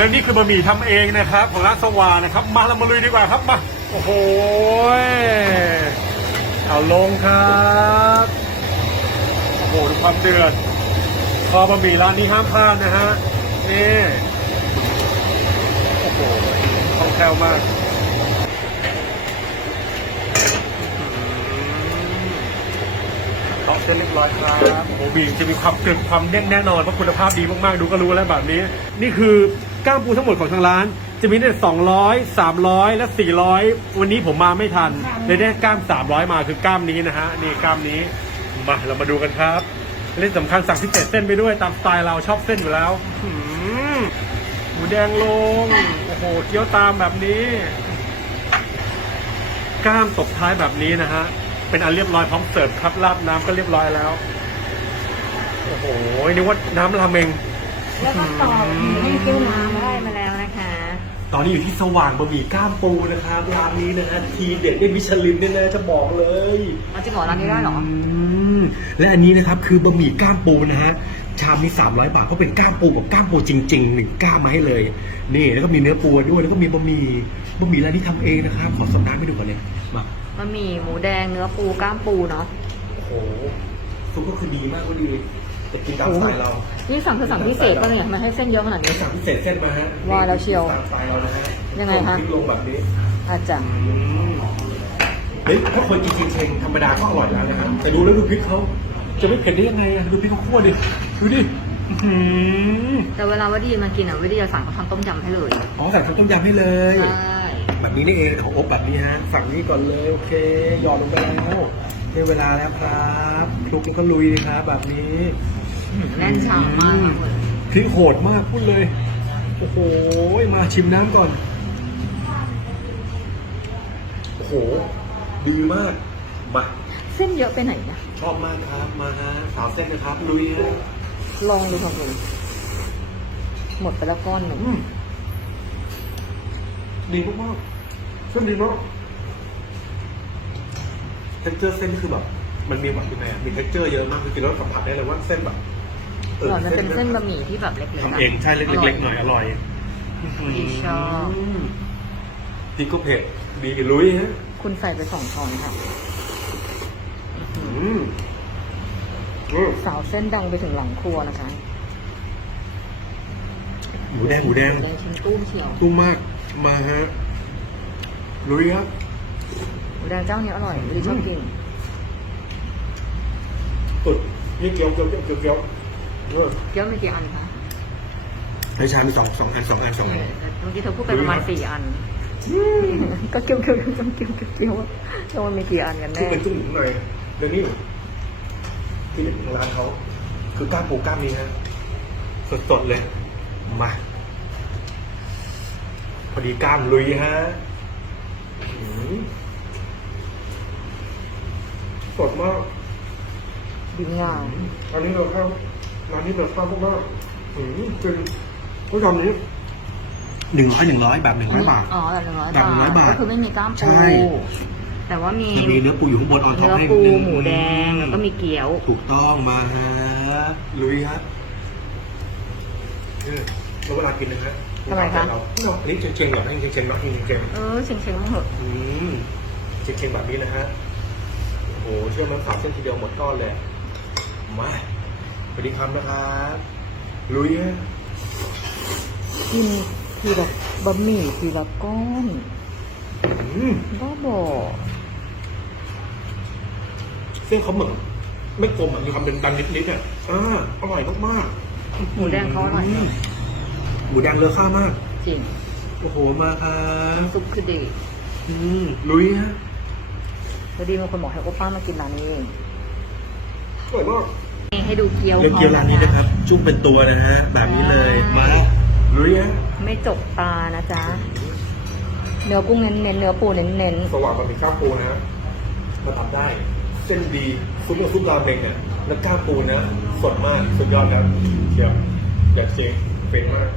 แล้วนี่คือบะหมี่ทำเองนะครับ ของร้านสวานะครับ มาเรามาลุยดีกว่าครับมาโอ้โหเอาลงครับโอ้โหดูความเดือดพอบะหมี่ร้านนี้ห้ามพลาดนะฮะนี่โอ้โหคล่องแคล่วมากต่อเส้นเรียบร้อยครับโอ้บีจะมีความกรึบความเด้งแน่นอนเพราะคุณภาพดีมากๆ ดูก็รู้แล้วแบบนี้ นี่คือ กล้ามปูทั้งหมดของทางร้าน จะมีตั้งแต่200 300และ400วันนี้ผมมาไม่ทันเลยได้กล้าม300มาคือกล้ามนี้นะฮะนี่กล้ามนี้มาเรามาดูกันครับเล่นสำคัญสั่งพิเศษเส้นไปด้วยตามสไตล์เราชอบเส้นอยู่แล้วหืมหมูแดงลงโอ้โหเกี๊ยวตามแบบนี้กล้ามตบท้ายแบบนี้นะฮะเป็นอันเรียบร้อยพร้อมเสิร์ฟครับราดน้ำก็เรียบร้อยแล้ว โอ้โหนึกว่าน้ำราเมง แล้วก็ต่อให้เกี๊ยวน้ำได้มาแล้วนะคะ ตอนนี้อยู่ที่สว่างบะหมี่ก้ามปูนะครับร้านนี้นะฮะทีเด็ดได้มิชลินเนี่ยนะจะบอกเลยเอาจริงเหรอร้านนี้ได้เหรอ มและอันนี้นะครับคือบะหมี่ก้ามปูนะฮะชามนี้300 บาทเพราะเป็นก้ามปูกับก้ามปูจริงๆหนึ่งก้ามมาให้เลย นี่แล้วก็มีเนื้อปูด้วยแล้วก็มีบะหมี่บะหมี่ร้านนี้ทำเองนะครับขอสตาร์ทให้ดูก่อนเลยมามันมีหมูแดงเนื้อปูกล้ามปูเนาะโอ้โหซุปก็คือดีมากก็ดี แต่กินตามสไตล์เรานี่สั่งคือสั่งพิเศษป่ะเนี่ยทำไมันให้เส้นเยอะขนาดนี้ สั่งพิเศษเส้นมาฮะว่าแล้วเชียวตามสไตล์เรานะฮะยังไงคะพริกลงแบบนี้อาจจะอืมเฮ้ยถ้าคนกินเชงๆธรรมดาก็อร่อยแล้วนะฮะแต่ดูแล้วดูพริกเขาจะไม่เผ็ดได้ยังไงอะดูพริกเขาคั่วดิดูดิอื้อหือแต่เวลาวดีมากินอะวดีจะสั่งเขาทำต้มยำให้เลยอ๋อสั่งทำต้มยำให้เลยใช่แบบนี้นี่เองของอบแบบนี้ฮะฝั่งนี้ก่อนเลยโอเคหยอดลงไปแล้วได้เวลาแล้วครับคลุกแล้วก็ลุยเลยครับแบบนี้ แน่นชามมากเลยพริกโหดมากพูดเลย โอ้โห มาชิมน้ำก่อน โอ้โห ดีมาก มาเส้นเยอะไปไหนนะชอบมากครับ มาฮะสาวเส้นนะครับลุยฮะลองดูค่ะคุณหมดไปแล้วก้อนหนึ่งอืมดีมากมากๆเส้นดีมากเท็กเจอร์เส้นคือแบบ มันมีแบบยังไงอะมีเท็กเจอร์เยอะมากคือกินแล้วสัมผัสได้เลยว่าเส้นแบบ อร่อยมันเป็นเส้นบะหมี่ที่แบบเล็กๆะทำเองใช่เล็กๆหน่อยอร่อยดีชอบมพริกก็เผ็ดดีลุยฮะคุณใส่ไปสองช้อนค่ะอืมอืมสาวเส้นดังไปถึงหลังครัวนะคะหมูแดงหมูแดงแดงชิ้นตุ้มเชียวตุ้มมากมาฮะลุยครับหมูแดงเจ้านี้อร่อยวดีชอบกินสุดนี่เกี๊ยวเกี๊ยวเกี๊ยวเกี๊ยว เกี๊ยวเออเกี๊ยวมีกี่อันคะในชามมีสองสองอันสองอันสองอันเมื่อกี้เธอพูดไปประมาณสี่อัน ก็เกี๊ยวเกี๊ยวเกี๊ยวเกี๊ยวเกี๊ยวเกี๊ยวแล้วมันมีกี่อันกันที่แน่เป็นจุ้งหมูข้างในเดี๋ยวนี้ที่เด็ดของร้านเขาคือกล้ามปูกล้ามนี้ฮะสดๆเลยมาพอดีกล้ามลุยฮะอืมสดมากดีงามอันนี้เราเข้า ร้านนี้เราเข้ามากๆอืมจริงผู้ชมนี้หนึ่งร้อยหนึ่งร้อยแบบหนึ่งร้อยบาท อ๋อแบบหนึ่งร้อยแบบ100บาทก็คือไม่มีกล้ามใช่ปูแต่ว่ามีมีเนื้อปูอยู่ข้างบนออนท็อปเนื้อให้ปูนิดนึงหมูแดงแล้วก็มีเกี๊ยว ถูกต้องมาฮะลุยครับเออแล้วเวลากินนะฮะทำไมคะ เราอันนี้เชงๆเหรอให้เชงๆเนาะเชงเออเชงเชงๆมั้งเหอะๆอืมเชงๆแบบนี้นะฮะ โอ้โห เชื่อมันสามเส้นทีเดียวหมดก้อนเลย มา สวัสดีครับนะครับลุยฮะกินทีละบะหมี่ทีละก้อนอืมบ้าบอเส้นเขาเหมือนไม่กลมอะมีความเป็นดันนิดๆอะอ่าอร่อยมากๆหมูแดงเขาอร่อยมหมูแดงเลอค่ามาก จริง โอ้โห มาครับซุปคือดี อืมลุยฮะพอดีมีคนบอกให้โอป้ามากินร้านนี้เองอร่อยมาก ให้ดูเกี๊ยวเล่นเกี๊ยวร้านนี้นะครับ จุ้มเป็นตัวนะฮะแบบนี้เลยมาลุยฮะไม่จกตานะจ๊ะเนื้อกุ้งเน้นๆเนื้อปูเน้นสว่างบะหมี่ข้าวปูนะฮะมาทำได้ เส้นดีซุปกับซุปราเมงเนี่ยแล้วก้าวปูนะสดมากสุดยอดครับเดี๋ยวอยากเจ๊งเป็นมาก